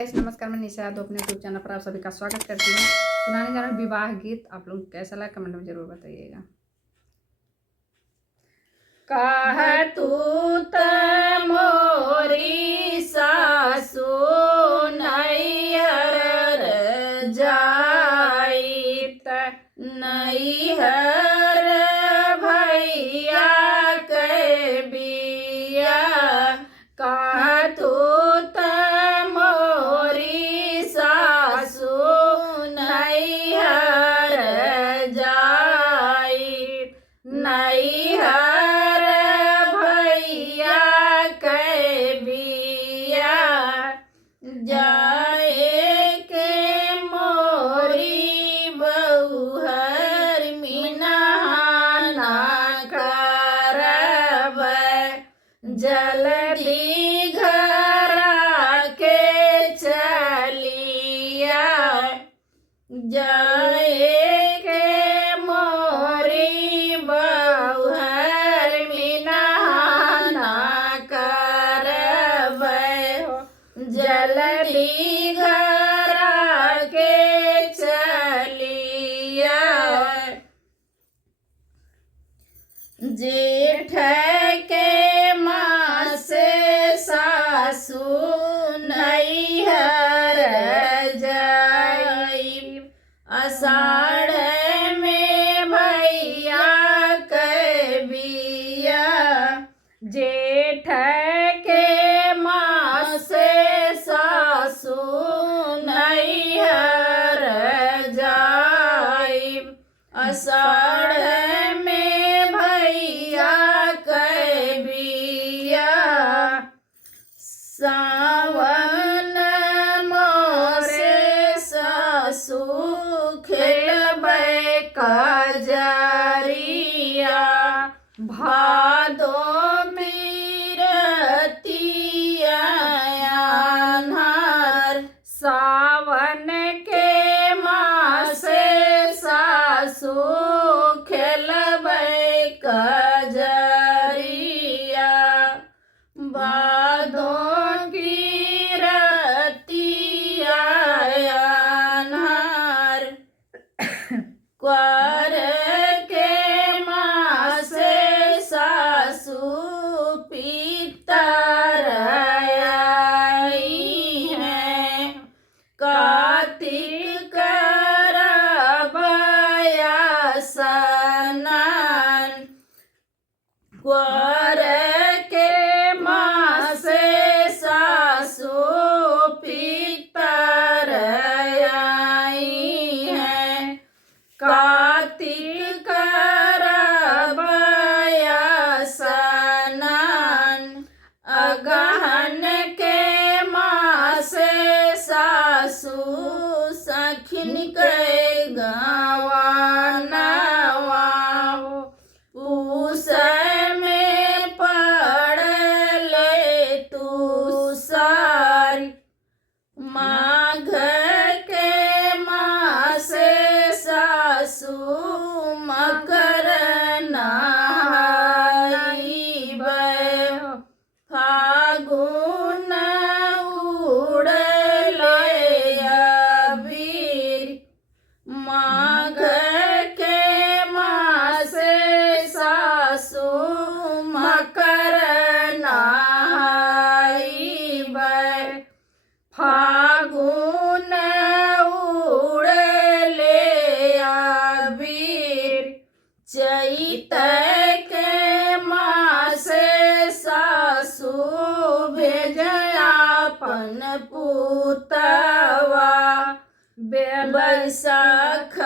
नमस्कार, मैं निशा यादव अपने यूट्यूब चैनल पर आप सभी का स्वागत करती हूँ। सुनाने जा रहा हूँ विवाह गीत। आप लोग कैसा लगा कमेंट में जरूर बताइएगा। कह तू त मोरी सासु नैहर जाइत नैहर भैया के बिया कह तू त मोरी सासु नैहर जाइत नैहर भैया के बिया जाए के मोरी बहुहर मिनहाना करब जल्दी घर के चलिया जाए के मोरी बहुहर मिनहाना करब जल्दी घर के चलिया जेठ के मास सासु नैहर जाई आषाढ़ में भैया के बिया जेठ के मास सासु नैहर जाई आषाढ़ में भैया के बिया सावन मोरे सासु खेलबै कजरिया भादो बिरतिया अन्हार सावन के मासे सासु खेलबै कजरिया भादो गिरतिया अन्हार क्वार के मासे सासु पितर आई हैं कार्तिक करबया स्नान क्वार के मासे सासु पितर आई हैं कार्तिक करबया स्नान अगहन के मासे सासु सखिन के गवानवा पूस में पड़ले तुषार माघ के मासे सासु मकर नहाइबै फागुन उड़ले अबीर माघ के मासे सासु मकर नहाइबै फागुन उड़ले अबीर चैत के मासे सासु भेजयापन पुतवा बैसाख